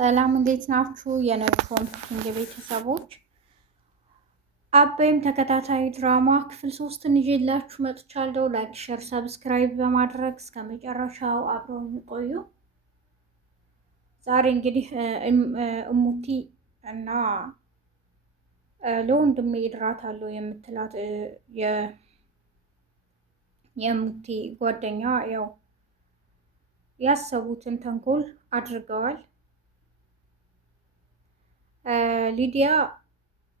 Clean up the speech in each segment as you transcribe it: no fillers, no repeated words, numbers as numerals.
ሰላም እንዴት ናችሁ? የነጆም ኩኪንግ ቤተሰቦች አበይም ተከታታይ ድራማ ክፍል 3 ይዤላችሁ መጥቻለሁ። ላይክ፣ ሼር፣ ሰብስክራይብ በማድረግ እስከ መጨረሻው አብረውን ቆዩ። ዛሬ እንግዲህ እሙቲ እና ለወንድሜ እድራታለሁ የምትላት የእሙቲ ጓደኛ ያው ያሰቡትን ተንኮል አድርገዋል። ሊዲያ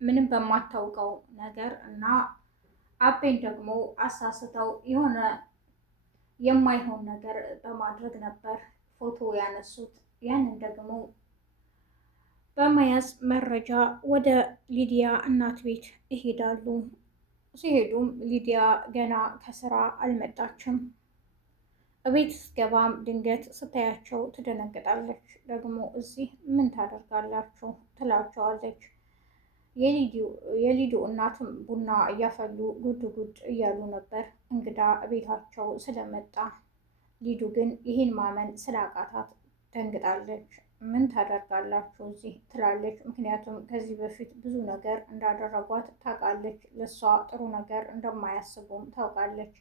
ምንም በማታውቀው ነገር እና አቤን ደግሞ አሳስተው የሆነ የማይሆን ነገር በማድረግ ነበር ፎቶ ያነሱት። ያንን ደግሞ በመያዝ መረጃ ወደ ሊዲያ እናት ቤት ይሄዳሉ። ሲሄዱም ሊዲያ ገና ከስራ አልመጣችም። እቤት ስትገባም ድንገት ስታያቸው ትደነግጣለች። ደግሞ እዚህ ምን ታደርጋላችሁ ትላቸዋለች። የሊዱ እናትም ቡና እያፈሉ ጉድ ጉድ እያሉ ነበር እንግዳ ቤታቸው ስለመጣ። ሊዱ ግን ይህን ማመን ስላቃታት ደንግጣለች። ምን ታደርጋላችሁ እዚህ ትላለች። ምክንያቱም ከዚህ በፊት ብዙ ነገር እንዳደረጓት ታውቃለች። ለእሷ ጥሩ ነገር እንደማያስቡም ታውቃለች።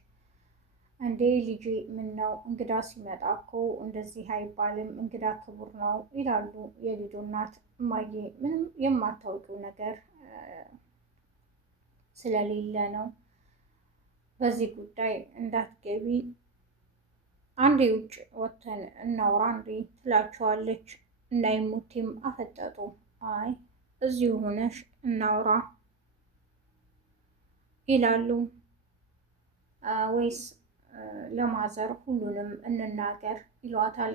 እንዴ ልጄ ምን ነው እንግዳ ሲመጣ እኮ እንደዚህ አይባልም፣ እንግዳ ክቡር ነው ይላሉ የሊዱ እናት። እማዬ ምንም የማታውቂው ነገር ስለሌለ ነው፣ በዚህ ጉዳይ እንዳትገቢ፣ አንዴ ውጭ ወተን እናውራ እንዴ ትላቸዋለች። እንዳይሙቲም አፈጠጡ። አይ እዚሁ ሆነሽ እናውራ ይላሉ። ወይስ ለማዘር ሁሉንም እንናገር ይሏታል።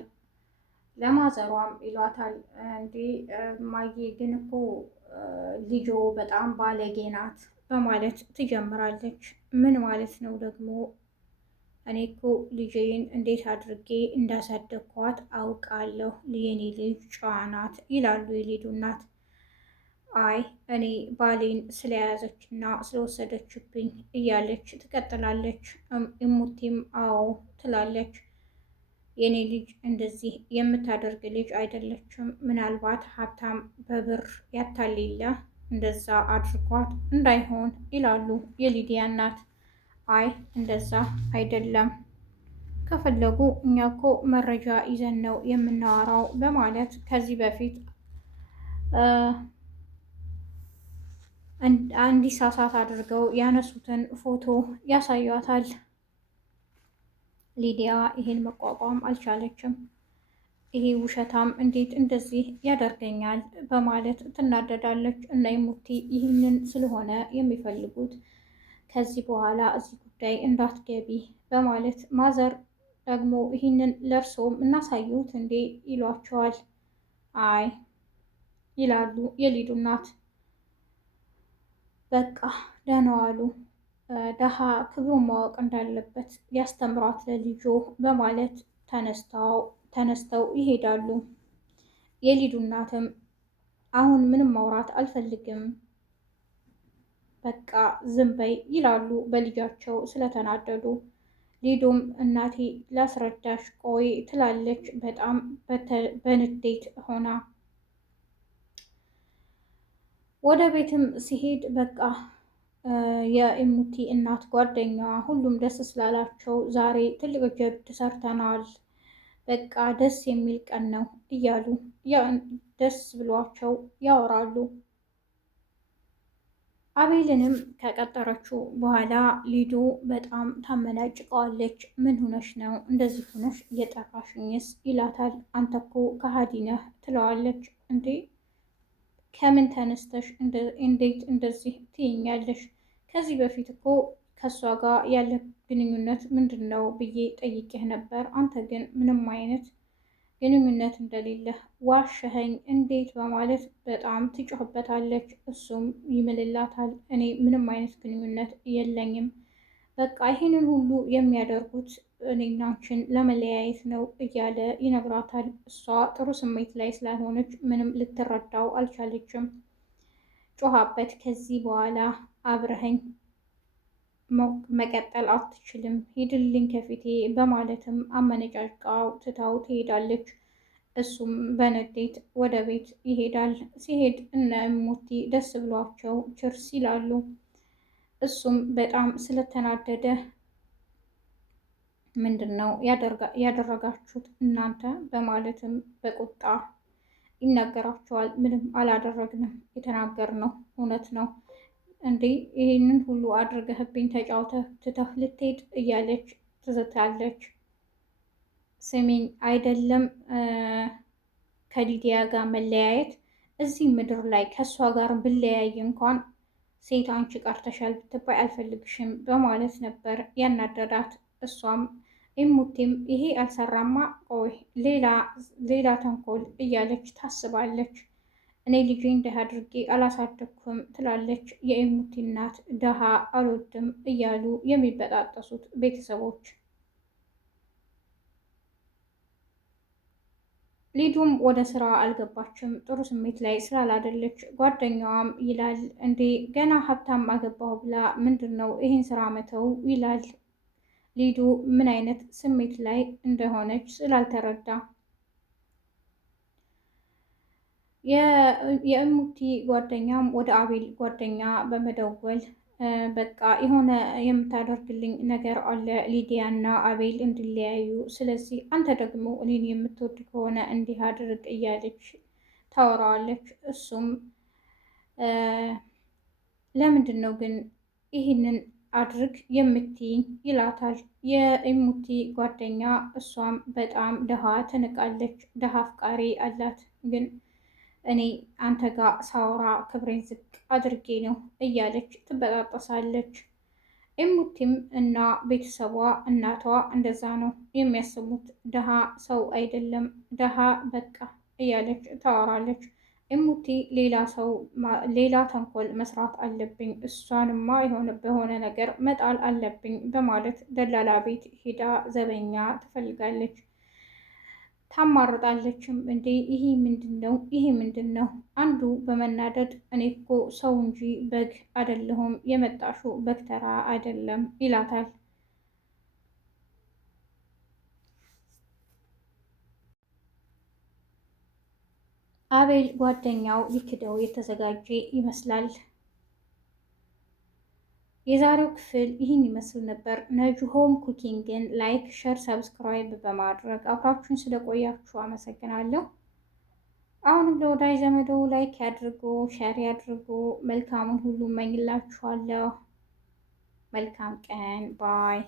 ለማዘሯም ይሏታል። እንዴ ማዬ ግን እኮ ልጆ በጣም ባለጌ ናት በማለት ትጀምራለች። ምን ማለት ነው ደግሞ? እኔ እኮ ልጄን እንዴት አድርጌ እንዳሳደግኳት አውቃለሁ። የኔ ልጅ ጨዋ ናት ይላሉ የሊዱ እናት። አይ እኔ ባሌን ስለያዘችና ስለወሰደችብኝ እያለች ትቀጥላለች። እሙቲም አዎ ትላለች። የኔ ልጅ እንደዚህ የምታደርግ ልጅ አይደለችም። ምናልባት ሀብታም በብር ያታልለ እንደዛ አድርጓት እንዳይሆን ይላሉ የሊዲያ እናት። አይ እንደዛ አይደለም፣ ከፈለጉ እኛ እኮ መረጃ ይዘን ነው የምናወራው በማለት ከዚህ በፊት እንዲሳሳት አድርገው ያነሱትን ፎቶ ያሳዩታል። ሊዲያ ይሄን መቋቋም አልቻለችም። ይሄ ውሸታም እንዴት እንደዚህ ያደርገኛል በማለት ትናደዳለች። እና ሙቲ ይህንን ስለሆነ የሚፈልጉት ከዚህ በኋላ እዚህ ጉዳይ እንዳትገቢ በማለት ማዘር ደግሞ ይህንን ለእርሶም እናሳዩት እንዴ ይሏቸዋል። አይ ይላሉ የሊዱ እናት። በቃ ደህና ዋሉ፣ ደሃ ክብሩን ማወቅ እንዳለበት ያስተምሯት ለልጆ በማለት ተነስተው ይሄዳሉ። የሊዱ እናትም አሁን ምንም ማውራት አልፈልግም፣ በቃ ዝም በይ ይላሉ በልጃቸው ስለተናደዱ። ሊዱም እናቴ ላስረዳሽ ቆይ ትላለች በጣም በንዴት ሆና። ወደ ቤትም ሲሄድ በቃ የእሙቲ እናት ጓደኛዋ ሁሉም ደስ ስላላቸው ዛሬ ትልቅ ጀብድ ሰርተናል፣ በቃ ደስ የሚል ቀን ነው እያሉ ደስ ብሏቸው ያወራሉ። አቤልንም ከቀጠረችው በኋላ ሊዱ በጣም ታመናጭቀዋለች። ምን ሆነሽ ነው እንደዚህ ሆነሽ እየጠራሽኝስ ይላታል። አንተ እኮ ከሃዲ ነህ ትለዋለች። እንዴ ከምን ተነስተሽ እንዴት እንደዚህ ትይኛለሽ? ከዚህ በፊት እኮ ከእሷ ጋር ያለ ግንኙነት ምንድን ነው ብዬ ጠይቄህ ነበር። አንተ ግን ምንም አይነት ግንኙነት እንደሌለህ ዋሸኸኝ እንዴት በማለት በጣም ትጮህበታለች። እሱም ይምልላታል። እኔ ምንም አይነት ግንኙነት የለኝም፣ በቃ ይህንን ሁሉ የሚያደርጉት እኔና አንቺን ለመለያየት ነው እያለ ይነግራታል። እሷ ጥሩ ስሜት ላይ ስላልሆነች ምንም ልትረዳው አልቻለችም። ጮኻበት። ከዚህ በኋላ አብረኸኝ መቀጠል አትችልም፣ ሂድልኝ ከፊቴ በማለትም አመነጫጭቃው ትታው ትሄዳለች። እሱም በንዴት ወደ ቤት ይሄዳል። ሲሄድ እነ እሙቲ ደስ ብሏቸው ችርስ ይላሉ። እሱም በጣም ስለተናደደ ምንድን ነው ያደረጋችሁት እናንተ በማለትም በቁጣ ይናገራቸዋል። ምንም አላደረግንም፣ የተናገርነው እውነት ነው እንዴ ይህንን ሁሉ አድርገህብኝ ተጫውተህ ትተህ ልትሄድ እያለች ትዝታለች። ስሚኝ አይደለም ከሊዲያ ጋር መለያየት እዚህ ምድር ላይ ከእሷ ጋር ብለያይ እንኳን ሴት አንቺ ቀርተሻል ብትባይ አልፈልግሽም በማለት ነበር ያናደዳት። እሷም ኢሙቲም ይሄ አልሰራማ ቆይ ሌላ ተንኮል እያለች ታስባለች። እኔ ልጄ እንዲህ አድርጌ አላሳደግኩም ትላለች። የኢሙቲ እናት ደሃ አልወድም እያሉ የሚበጣጠሱት ቤተሰቦች። ሊዱም ወደ ስራ አልገባችም፣ ጥሩ ስሜት ላይ ስላላደለች። ጓደኛዋም ይላል እንዴ ገና ሀብታም አገባሁ ብላ ምንድን ነው ይህን ስራ መተው ይላል። ሊዱ ምን አይነት ስሜት ላይ እንደሆነች ስላልተረዳ የእሙቲ ጓደኛም ወደ አቤል ጓደኛ በመደወል በቃ የሆነ የምታደርግልኝ ነገር አለ ሊዲያ እና አቤል እንዲለያዩ፣ ስለዚህ አንተ ደግሞ እኔን የምትወድ ከሆነ እንዲህ አድርግ እያለች ታወራዋለች። እሱም ለምንድን ነው ግን ይህንን አድርግ የምትይኝ ይላታል። የኢሙቲ ጓደኛ እሷም በጣም ድሃ ትንቃለች፣ ድሃ አፍቃሪ አላት። ግን እኔ አንተ ጋር ሳወራ ክብሬን ዝቅ አድርጌ ነው እያለች ትበጣጠሳለች። ኢሙቲም እና ቤተሰቧ እናቷ እንደዛ ነው የሚያስቡት። ድሃ ሰው አይደለም ድሃ በቃ እያለች ታወራለች። ኢሙቲ ሌላ ተንኮል መስራት አለብኝ፣ እሷንማ በሆነ ነገር መጣል አለብኝ በማለት ደላላ ቤት ሄዳ ዘበኛ ትፈልጋለች። ታማርጣለችም። እንዴ ይሄ ምንድን ነው? ይሄ ምንድን ነው? አንዱ በመናደድ እኔ እኮ ሰው እንጂ በግ አይደለሁም፣ የመጣሹ በግ ተራ አይደለም ይላታል። አቤል ጓደኛው ሊክደው የተዘጋጀ ይመስላል። የዛሬው ክፍል ይህን ይመስል ነበር። ነጁ ሆም ኩኪንግን ላይክ፣ ሸር፣ ሰብስክራይብ በማድረግ አብራችሁን ስለቆያችሁ አመሰግናለሁ። አሁንም ለወዳጅ ዘመዶ ላይክ ያድርጉ፣ ሸር ያድርጉ። መልካሙን ሁሉ እመኝላችኋለሁ። መልካም ቀን ባይ